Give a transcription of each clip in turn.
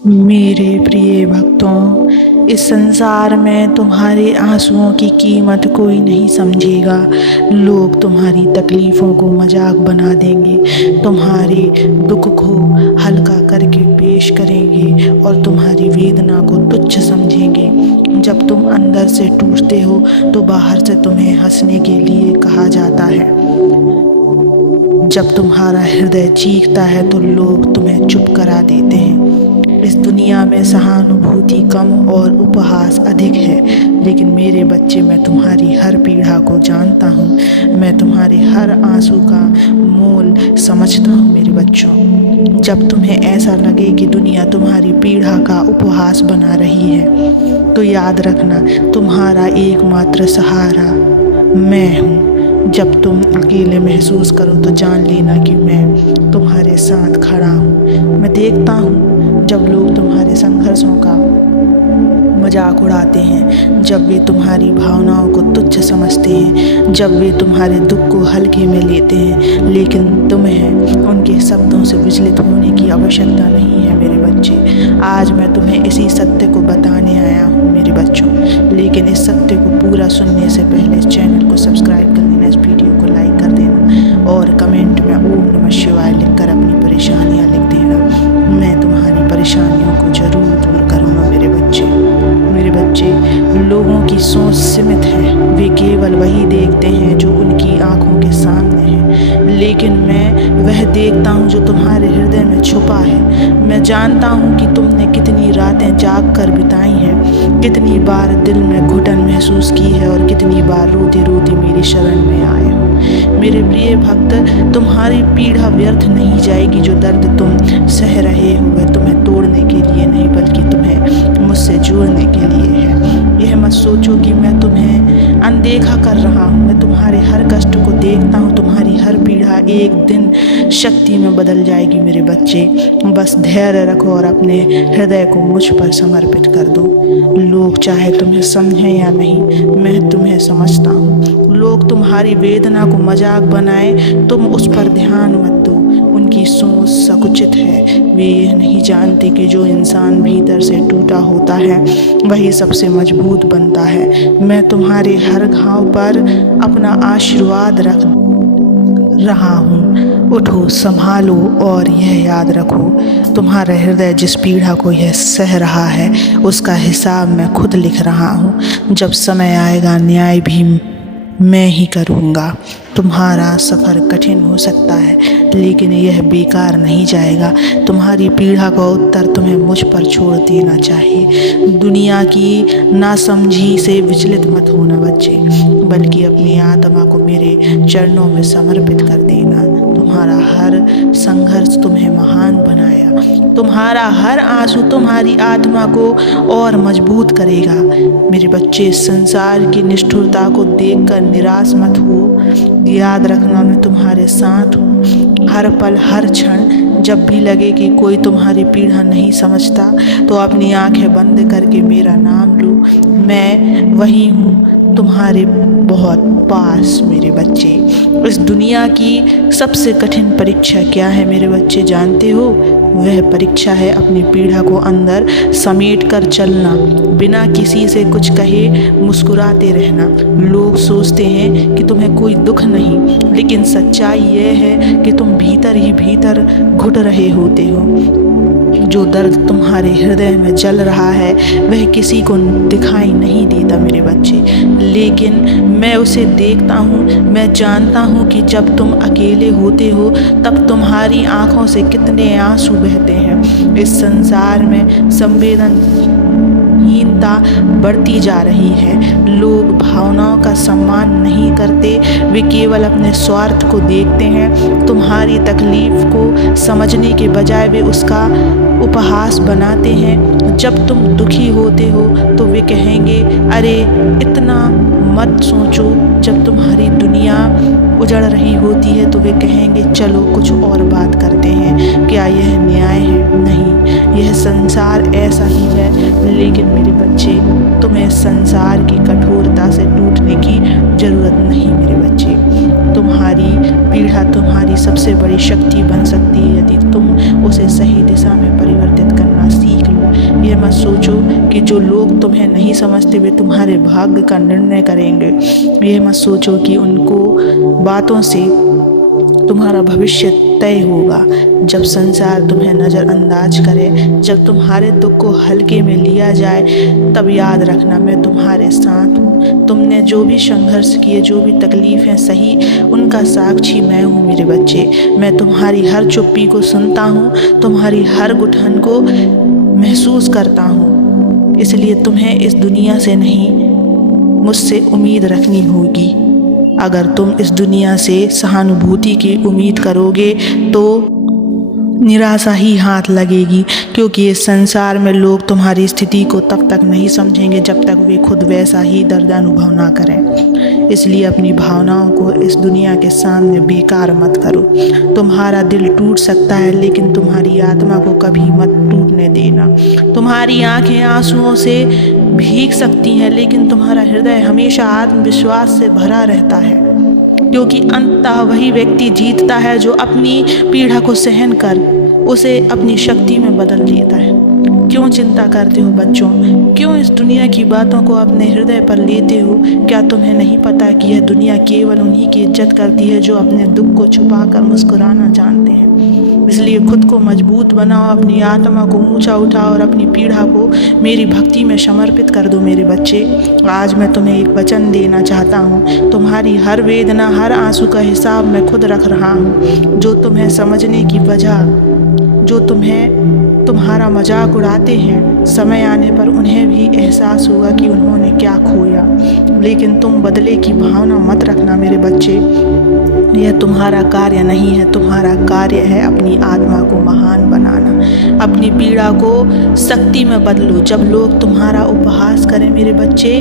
मेरे प्रिय भक्तों, इस संसार में तुम्हारे आंसुओं की कीमत कोई नहीं समझेगा। लोग तुम्हारी तकलीफ़ों को मजाक बना देंगे, तुम्हारे दुख को हल्का करके पेश करेंगे और तुम्हारी वेदना को तुच्छ समझेंगे। जब तुम अंदर से टूटते हो तो बाहर से तुम्हें हंसने के लिए कहा जाता है। जब तुम्हारा हृदय चीखता है तो लोग तुम्हें चुप करा देते हैं। इस दुनिया में सहानुभूति कम और उपहास अधिक है, लेकिन मेरे बच्चे, मैं तुम्हारी हर पीड़ा को जानता हूँ। मैं तुम्हारे हर आंसू का मोल समझता हूँ मेरे बच्चों। जब तुम्हें ऐसा लगे कि दुनिया तुम्हारी पीड़ा का उपहास बना रही है, तो याद रखना, तुम्हारा एकमात्र सहारा मैं हूँ। जब तुम अकेले महसूस करो तो जान लेना कि मैं तुम्हारे साथ खड़ा हूँ। मैं देखता हूँ जब लोग तुम्हारे संघर्षों का मजाक उड़ाते हैं, जब वे तुम्हारी भावनाओं को तुच्छ समझते हैं, जब वे तुम्हारे दुख को हल्के में लेते हैं। लेकिन तुम्हें उनके शब्दों से विचलित होने की आवश्यकता नहीं है मेरे बच्चे। आज मैं तुम्हें इसी सत्य को बताने आया हूँ मेरे बच्चों। लेकिन इस सत्य को पूरा सुनने से पहले इस चैनल को सब्सक्राइब कर लेना, इस वीडियो को लाइक कर देना और कमेंट में ओम नमः शिवाय लिखकर अपनी परेशानियाँ लिख देना। मैं तुम्हारी परेशानियों को जरूर दूर करूँगा मेरे बच्चे। मेरे बच्चे, लोगों की सोच सीमित है। वे केवल वही देखते हैं जो उनकी आंखों के सामने है, लेकिन मैं वह देखता हूँ जो तुम्हारे हृदय में छुपा है। मैं जानता हूँ कि तुमने कितनी रातें जाग कर बिताई हैं, कितनी बार दिल में घुटन महसूस की है और कितनी बार रोती रोती मेरी शरण में आए हो। मेरे प्रिय भक्त, तुम्हारी पीड़ा व्यर्थ नहीं जाएगी। जो दर्द तुम सह रहे हो वह तुम्हें तोड़ने के लिए नहीं, बल्कि तुम्हें मुझसे जोड़ने के लिए है। यह मत सोचो कि मैं तुम्हें अनदेखा कर रहा हूँ। मैं तुम्हारे हर कष्ट को देखता हूँ। तुम्हारी हर पीड़ा एक दिन शक्ति में बदल जाएगी मेरे बच्चे। बस धैर्य रखो और अपने हृदय को मुझ पर समर्पित कर दो। लोग चाहे तुम्हें समझें या नहीं, मैं तुम्हें समझता हूँ। लोग तुम्हारी वेदना को मजाक बनाए, तुम उस पर ध्यान मत दो। उनकी सोच संकुचित है। वे यह नहीं जानते कि जो इंसान भीतर से टूटा होता है वही सबसे मजबूत बनता है। मैं तुम्हारे हर घाव पर अपना आशीर्वाद रख रहा हूँ। उठो, संभालो और यह याद रखो, तुम्हारा हृदय जिस पीड़ा को यह सह रहा है उसका हिसाब मैं खुद लिख रहा हूँ। जब समय आएगा न्याय भी मैं ही करूँगा। तुम्हारा सफ़र कठिन हो सकता है, लेकिन यह बेकार नहीं जाएगा। तुम्हारी पीड़ा का उत्तर तुम्हें मुझ पर छोड़ देना चाहिए। दुनिया की नासमझी से विचलित मत होना बच्चे, बल्कि अपनी आत्मा को मेरे चरणों में समर्पित कर देना। तुम्हारा हर संघर्ष तुम्हें महान बनाया। तुम्हारा हर आंसू तुम्हारी आत्मा को और मजबूत करेगा। मेरे बच्चे, संसार की निष्ठुरता को देखकर निराश मत हो। याद रखना, मैं तुम्हारे साथ हूँ। हर पल, हर क्षण, जब भी लगे कि कोई तुम्हारी पीड़ा नहीं समझता तो अपनी आंखें बंद करके मेरा नाम लो। मैं वही हूँ तुम्हारे बहुत पास मेरे बच्चे। इस दुनिया की सबसे कठिन परीक्षा क्या है मेरे बच्चे जानते हो? वह परीक्षा है अपनी पीड़ा को अंदर समेट कर चलना, बिना किसी से कुछ कहे मुस्कुराते रहना। लोग सोचते हैं कि तुम्हें कोई दुख नहीं, लेकिन सच्चाई यह है कि तुम भीतर ही भीतर घुट रहे होते हो। जो दर्द तुम्हारे हृदय में जल रहा है वह किसी को दिखाई नहीं देता मेरे बच्चे, लेकिन मैं उसे देखता हूँ। मैं जानता हूँ कि जब तुम अकेले होते हो तब तुम्हारी आँखों से कितने आंसू बहते हैं। इस संसार में संवेदनहीनता बढ़ती जा रही है। लोग भावनाओं का सम्मान नहीं करते, वे केवल अपने स्वार्थ को देखते हैं। तुम्हारी तकलीफ को समझने के बजाय वे उसका उपहास बनाते हैं। जब तुम दुखी होते हो तो वे कहेंगे, अरे इतना मत सोचो। जब तुम्हारी दुनिया उजड़ रही होती है तो वे कहेंगे, चलो कुछ और बात करते हैं। क्या यह न्याय है? नहीं, यह संसार ऐसा ही है। लेकिन मेरे बच्चे, तुम्हें संसार की कठोरता से टूटने की जरूरत नहीं मेरे बच्चे। तुम्हारी पीड़ा तुम्हारी सबसे बड़ी शक्ति बन सकती है यदि तुम उसे सही दिशा में परिवर्तित करना सीख लो। ये मत सोचो कि जो लोग तुम्हें नहीं समझते वे तुम्हारे भाग्य का निर्णय करेंगे। ये मत सोचो कि उनको बातों से तुम्हारा भविष्य तय होगा। जब संसार तुम्हें नज़रअंदाज करे, जब तुम्हारे दुख को हल्के में लिया जाए, तब याद रखना मैं तुम्हारे साथ हूँ। तुमने जो भी संघर्ष किए, जो भी तकलीफ़ें सही, उनका साक्षी मैं हूँ मेरे बच्चे। मैं तुम्हारी हर चुप्पी को सुनता हूँ, तुम्हारी हर घुटन को महसूस करता हूँ। इसलिए तुम्हें इस दुनिया से नहीं, मुझसे उम्मीद रखनी होगी। अगर तुम इस दुनिया से सहानुभूति की उम्मीद करोगे तो निराशा ही हाथ लगेगी, क्योंकि इस संसार में लोग तुम्हारी स्थिति को तब तक नहीं समझेंगे जब तक वे खुद वैसा ही दर्द अनुभव ना करें। इसलिए अपनी भावनाओं को इस दुनिया के सामने बेकार मत करो। तुम्हारा दिल टूट सकता है, लेकिन तुम्हारी आत्मा को कभी मत टूटने देना। तुम्हारी आंखें आंसुओं से भीग सकती हैं, लेकिन तुम्हारा हृदय हमेशा आत्मविश्वास से भरा रहता है, क्योंकि अंततः वही व्यक्ति जीतता है जो अपनी पीड़ा को सहन कर उसे अपनी शक्ति में बदल लेता है। क्यों चिंता करते हो बच्चों? क्यों इस दुनिया की बातों को अपने हृदय पर लेते हो? क्या तुम्हें नहीं पता कि यह दुनिया केवल उन्हीं की इज्जत करती है जो अपने दुख को छुपाकर मुस्कुराना जानते हैं। इसलिए खुद को मजबूत बनाओ, अपनी आत्मा को ऊंचा उठाओ और अपनी पीड़ा को मेरी भक्ति में समर्पित कर दो मेरे बच्चे। आज मैं तुम्हें एक वचन देना चाहता हूँ। तुम्हारी हर वेदना, हर आंसू का हिसाब मैं खुद रख रहा हूँ। जो तुम्हें समझने की वजह, जो तुम्हारा मजाक उड़ाते हैं, समय आने पर उन्हें भी एहसास होगा कि उन्होंने क्या खोया। लेकिन तुम बदले की भावना मत रखना मेरे बच्चे। यह तुम्हारा कार्य नहीं है, तुम्हारा कार्य है अपनी आत्मा को महान बनाना। अपनी पीड़ा को शक्ति में बदलो। जब लोग तुम्हारा उपहास करें मेरे बच्चे,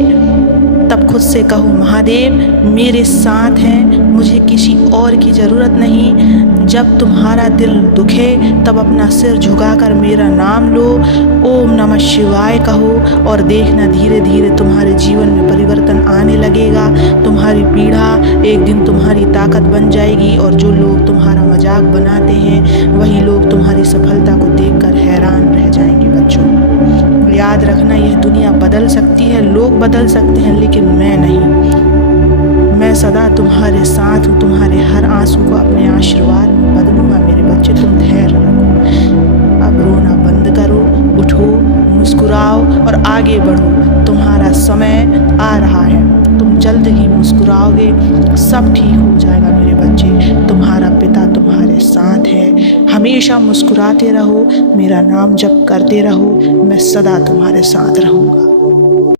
तब खुद से कहो, महादेव मेरे साथ हैं, मुझे किसी और की ज़रूरत नहीं। जब तुम्हारा दिल दुखे तब अपना सिर झुकाकर मेरा नाम लो, ओम नमः शिवाय कहो, और देखना धीरे धीरे तुम्हारे जीवन में परिवर्तन आने लगेगा। तुम्हारी पीड़ा एक दिन तुम्हारी ताकत बन जाएगी, और जो लोग तुम्हारा मजाक बनाते हैं वही लोग तुम्हारी सफलता को देखकर हैरान रह जाएंगे। बच्चों याद रखना, यह दुनिया बदल सकती है, लोग बदल सकते हैं, लेकिन मैं नहीं। मैं सदा तुम्हारे साथ हूँ। तुम्हारे हर आंसू को अपने आशीर्वाद में बदलूंगा मेरे बच्चे। तुम धैर्य रखो। अब रोना बंद करो, उठो, मुस्कुराओ और आगे बढ़ो। तुम्हारा समय आ रहा है, तुम जल्द ही मुस्कुराओगे, सब ठीक हो जाएगा मेरे बच्चे। तुम्हारा पिता तुम्हारे साथ है। हमेशा मुस्कुराते रहो, मेरा नाम जप करते रहो, मैं सदा तुम्हारे साथ रहूँगा।